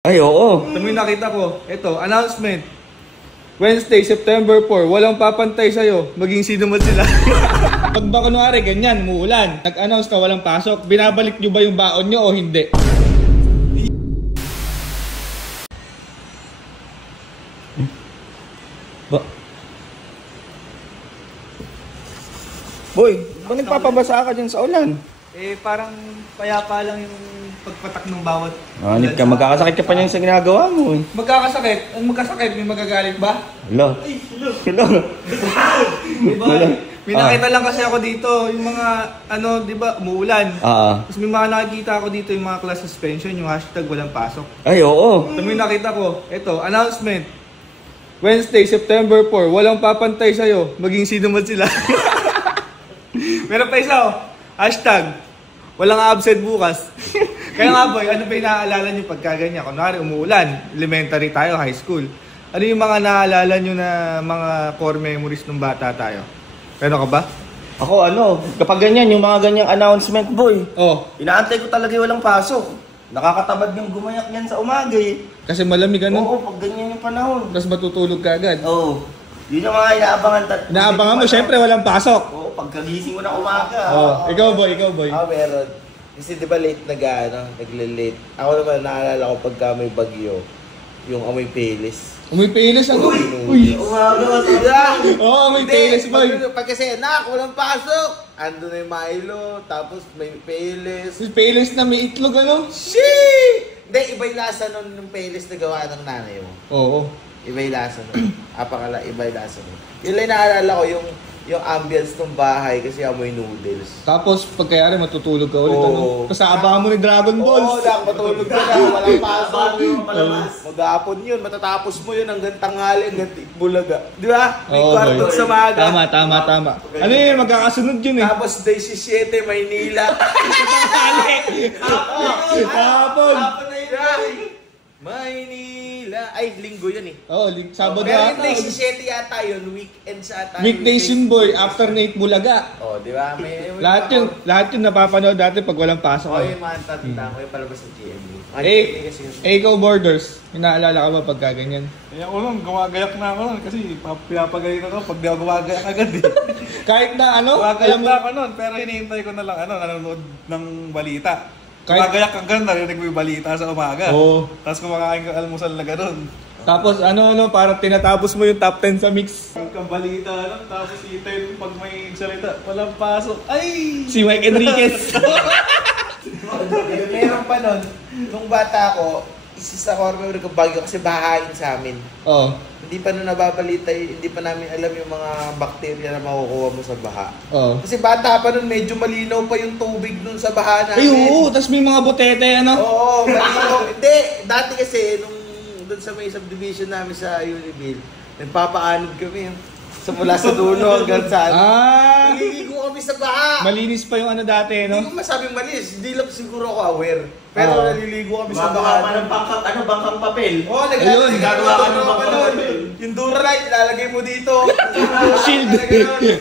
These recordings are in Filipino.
Ay, oo. Ito may nakita ko. Ito, announcement. Wednesday, September 4, walang papantay sa'yo. Maging sino man sila. Pag ba kunwari, ganyan, muulan. Nag-announce na walang pasok. Binabalik nyo ba yung baon nyo o hindi? Boy, ba nagpapabasa ka dyan sa ulan? Parang payapa lang yung pagpatak ng bawat. Magkakasakit ka pa niyan sa ginagawa mo. Magkakasakit? Ang magkasakit, may magagalit ba? Hello. Hello. Diba? May nakita lang kasi ako dito, yung mga, di ba, umuulan. Tapos may mga nakikita ako dito, yung mga class suspension, yung hashtag walang pasok. Ay, oo. Ito may nakita ko. Ito, announcement. Wednesday, September 4, walang papantay sa'yo. Maging sino man sila. Meron pa isa, hashtag, walang absent bukas. Kaya nga boy, ano ba yung naaalala nyo pagka ganyan? Kunwari, umuulan, elementary tayo, high school. Ano yung mga naaalala nyo na mga core memories ng bata tayo? Meron ka ba? Ako kapag ganyan, yung mga ganyang announcement boy, inaantay ko talaga yung walang pasok. Nakakatamad yung gumayak yan sa umaga eh. Kasi malamig ano? Oo, pag ganyan yung panahon. Tapos matutulog ka agad. Oo. Yun yung mga inaabangan. Inaabangan mo, syempre walang pasok. Oo, pagkagising mo na umaga. Ikaw boy. Meron. Kasi di ba late nagle-late. Ako naman naalala ko pagka may bagyo, yung amoy pelis. Amoy pelis ako. Uy! Umaga ka Oo, amoy pelis boy. Pag kasi walang pasok. Ando na yung Milo, tapos may pelis. Pelis na may itlog ano? Shee! Hindi, iba yung lasa nun ng pelis na gawa ng nanay mo. Oo. Iba yung lasa nun. Iba yung lasa nun. Yun lang naalala ko, yung ambience ng bahay kasi amoy noodles. Tapos pagkayari matutulog ka ulit Tapos aabangan mo ni Dragon Balls. Oo, matulog ka na, walang pasok. Mag-aapon yun, matatapos mo yun hanggang tanghali, hanggang bulaga. Di ba? May kwarto sa maga. Tama. Ano yun, magkakasunod yun eh. Tapos day 17, Maynila. Hapon na yun. Maynila. Ay, linggo yun eh. Oo, Sabado pero ata. day 17 yata yun, weekend sa ata. Weekdays yun boy, after 8 Bulaga. Oh, di ba? Lahat yun napapanood dati pag walang pasok. Yung mga tatanda ko yung palabas ng GMA. Ikaw Borders, inaalala ka ba pagka ganyan? Ako lang, gumagayak na ako nun kasi pinapagayin ako pag di ako gumagayak agad eh. Kahit na gumagayak na ako nun, pero hinihintay ko na lang nanonood ng balita. Gumagayak hanggang narinig mo yung balita sa umaga. Tapos kumakain ka almusal na ganun. Tapos parang tinatapos mo yung top 10 sa mix. Ang balita lang, tapos itin pag may salita, walang pasok. Ay! Si Mike Enriquez. Meron pa nun, nung bata ako, isa sa core memory ko bagyo kasi bahain sa amin. Hindi pa nun nababalita, hindi pa namin alam yung mga bakterya na makukuha mo sa baha. Kasi bata pa nun, medyo malinaw pa yung tubig nun sa baha namin. Ay oo, tas may mga botete Oo, malinaw. Hindi, dati kasi nung doon sa may subdivision namin sa Univille, nagpapaanod kami. So mula sa dulo hanggang saan. Naliligo kami sa baha. Malinis pa yung dati, no? Hindi ko masabing malinis. Hindi lang siguro ako aware. Pero naliligo kami sa baha. Gagawa ng bangkang papel. Oo, Gagawa ka ng bangkang papel. Yung Duralite, ilalagay mo dito. Shield.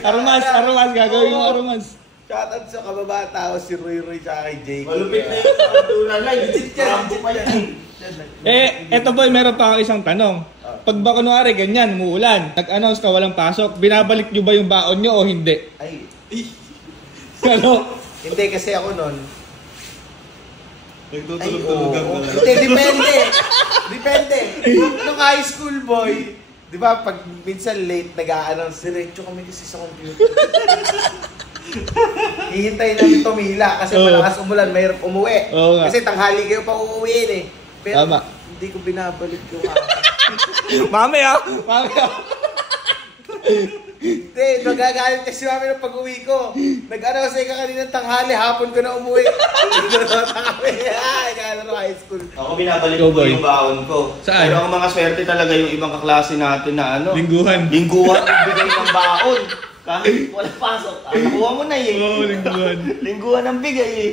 Aromas. Gagawin yung aromas. Shoutout sa kababata ko, si Roy sa kay Jake. Malupit na yung Duralite. Eto boy, meron pa ako isang tanong. Pag ba kunwari ganyan, umuulan, nag-announce na walang pasok, binabalik nyo ba yung baon nyo o hindi? Ay. Hindi kasi ako nun. Nagtutulog-tulugan ka lang. Hindi, depende. Nung high school boy, di ba pag minsan late, nag-a-announce, diretso kami kasi sa computer. Hihintay namin tumila kasi malakas umulan, mayroon umuwi. Kasi tanghali kayo pa uuwiin eh. Pero hindi ko binabalik yung Mami. Hindi, nagagalit kasi mami ng pag-uwi ko. Nag-announce ka kanina tanghali, hapon ko na umuwi. Nag-alaro high school. Ako binabalik ko yung baon ko. Saan? Pero ang mga swerte talaga yung ibang kaklase natin na Lingguhan. Lingguhan ang bigay ng baon. Kahit walang pasok, nakuha mo na eh. Oo, lingguhan. Lingguhan ang bigay eh.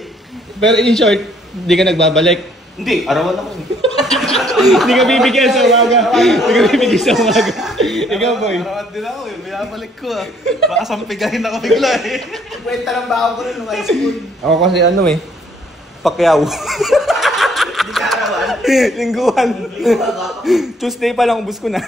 Pero in short, hindi ka nagbabalik. Hindi, arawan ako. Hindi ka bibigyan sa umaga. Ikaw boy. Arawan din ako eh, binabalik ko Baka sampigahin ako bigla eh. Kwenta lang ba ako nung high school? Ako kasi Pacquiao. Hindi ka naman. Lingguhan. Lingguhan ako. Tuesday pa lang ubus ko na.